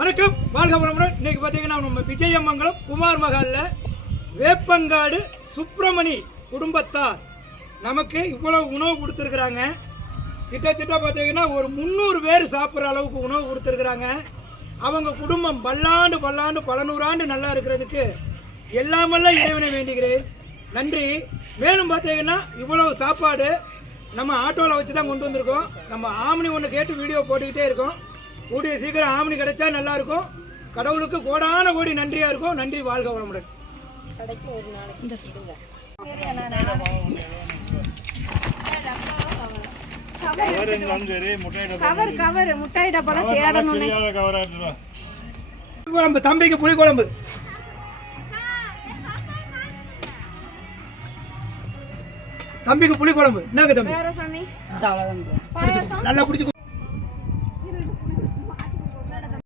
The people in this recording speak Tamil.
வணக்கம், வாழ்க வளமுடன். இன்னைக்கு பார்த்தீங்கன்னா நம்ம விஜயமங்கலம் குமார் மகாலில் வேப்பங்காடு சுப்பிரமணி குடும்பத்தார் நமக்கு இவ்வளோ உணவு கொடுத்துருக்குறாங்க. கிட்டத்தட்ட பார்த்தீங்கன்னா ஒரு 300 பேர் சாப்பிட்ற அளவுக்கு உணவு கொடுத்துருக்குறாங்க. அவங்க குடும்பம் பல்லாண்டு பல நூறாண்டு நல்லா இருக்கிறதுக்கு எல்லாமெல்லாம் இறைவனை வேண்டுகிறேன். நன்றி. மேலும் பார்த்தீங்கன்னா இவ்வளவு சாப்பாடு நம்ம ஆட்டோவில் வச்சு தான் கொண்டு வந்திருக்கோம். நம்ம ஆம்னி ஒன்று கேட்டு வீடியோ போட்டுக்கிட்டே இருக்கோம். கூடிய சீக்கிரம் ஆம்னி கிடைச்சா நல்லா இருக்கும். கடவுளுக்கு கோடான கோடி நன்றியா இருக்கும். நன்றி, வாழ்க வளமுடன். குழம்பு தம்பிக்கு புளி குழம்பு. தம்பிக்கு புளி குழம்பு என்னங்க தம்பி? நல்லா குடிச்சு